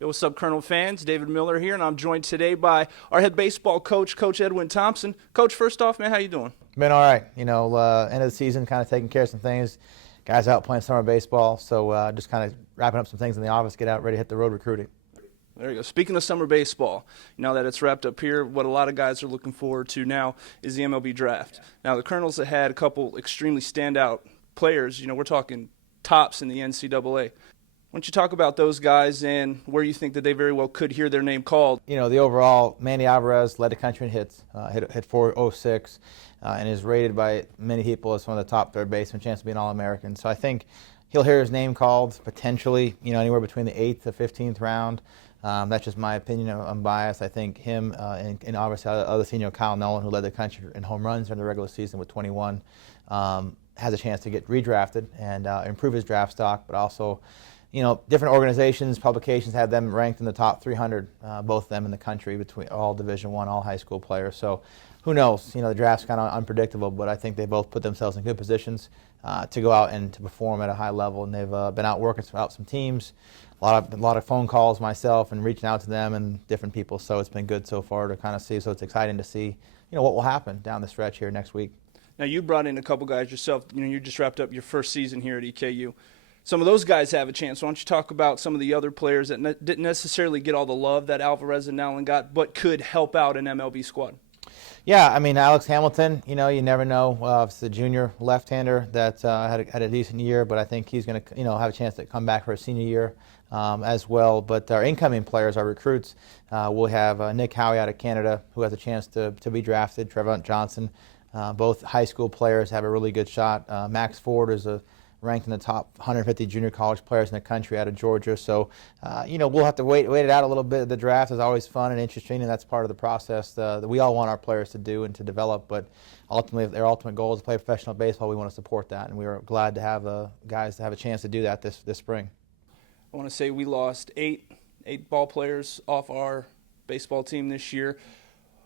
Yo, what's up, Colonel fans? David Miller here, and I'm joined today by our head baseball coach, Coach Edwin Thompson. Coach, first off, man, how you doing? Been all right. End of the season, kind of taking care of some things. Guys out playing summer baseball, so just kind of wrapping up some things in the office, get out ready to hit the road recruiting. There you go. Speaking of summer baseball, now that it's wrapped up here, what a lot of guys are looking forward to now is the MLB Draft. Now, the Colonels have had a couple extremely standout players. We're talking tops in the NCAA. Why don't you talk about those guys and where you think that they very well could hear their name called? The overall, Manny Alvarez led the country in hits, hit 406, and is rated by many people as one of the top third basemen, chance to be an All-American. So I think he'll hear his name called potentially, anywhere between the 8th to 15th round. That's just my opinion. I'm biased. I think him and obviously other senior Kyle Nolan, who led the country in home runs during the regular season with 21, has a chance to get redrafted and improve his draft stock, but also different organizations, publications have them ranked in the top 300, both of them in the country, between all Division I, all high school players. So who knows? The draft's kind of unpredictable, but I think they both put themselves in good positions to go out and to perform at a high level. And they've been out working out some teams, a lot of phone calls myself and reaching out to them and different people. So it's been good so far to kind of see. So it's exciting to see, what will happen down the stretch here next week. Now, you brought in a couple guys yourself. You just wrapped up your first season here at EKU. Some of those guys have a chance. Why don't you talk about some of the other players that didn't necessarily get all the love that Alvarez and Nolan got, but could help out an MLB squad? Yeah, Alex Hamilton, you never know. It's a junior left-hander that had a decent year, but I think he's going to, have a chance to come back for a senior year as well. But our incoming players, our recruits, we'll have Nick Howie out of Canada, who has a chance to be drafted, Trevor Johnson. Both high school players have a really good shot. Max Ford is ranked in the top 150 junior college players in the country out of Georgia. So, we'll have to wait it out a little bit. The draft is always fun and interesting, and that's part of the process that we all want our players to do and to develop. But ultimately, if their ultimate goal is to play professional baseball, we want to support that, and we are glad to have guys to have a chance to do that this spring. I want to say we lost eight ball players off our baseball team this year,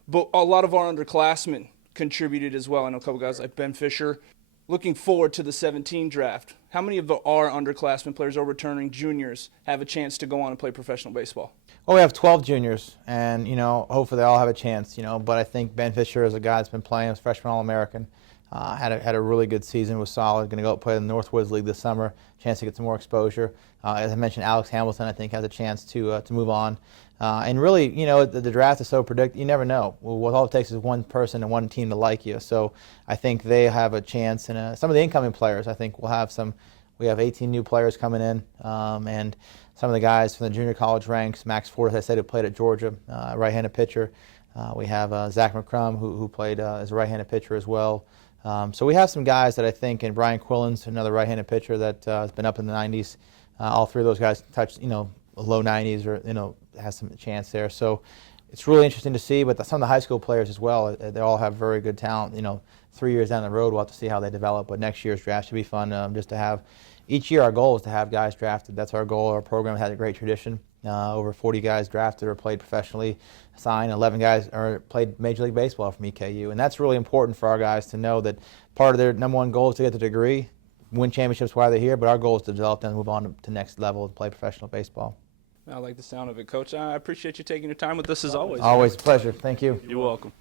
but a lot of our underclassmen contributed as well. I know a couple guys like Ben Fisher. Looking forward to the 17 draft, how many of our underclassmen players or returning juniors have a chance to go on and play professional baseball? Well, we have 12 juniors, and, hopefully they all have a chance, But I think Ben Fisher is a guy that's been playing as freshman All-American. Had a really good season, was solid, going to go play in the Northwoods League this summer, chance to get some more exposure. As I mentioned, Alex Hamilton, I think, has a chance to move on. And really, the draft is so predictable, you never know. Well, all it takes is one person and one team to like you. So I think they have a chance. And some of the incoming players, I think, we have 18 new players coming in. And some of the guys from the junior college ranks, Max Ford, as I said, who played at Georgia, right-handed pitcher. We have Zach McCrum, who played as a right-handed pitcher as well. So we have some guys that I think, and Brian Quillens, another right-handed pitcher that has been up in the 90s. All three of those guys touched, low 90s or, has some chance there. So it's really interesting to see, but some of the high school players as well, they all have very good talent. 3 years down the road, we'll have to see how they develop, but next year's draft should be fun just to have. Each year our goal is to have guys drafted. That's our goal. Our program has a great tradition. Over 40 guys drafted or played professionally, signed. 11 guys played Major League Baseball from EKU, and that's really important for our guys to know that part of their number one goal is to get the degree, win championships while they're here, but our goal is to develop them and move on to next level and play professional baseball. I like the sound of it, Coach. I appreciate you taking your time with us as always. Always a pleasure. Thank you. You're welcome.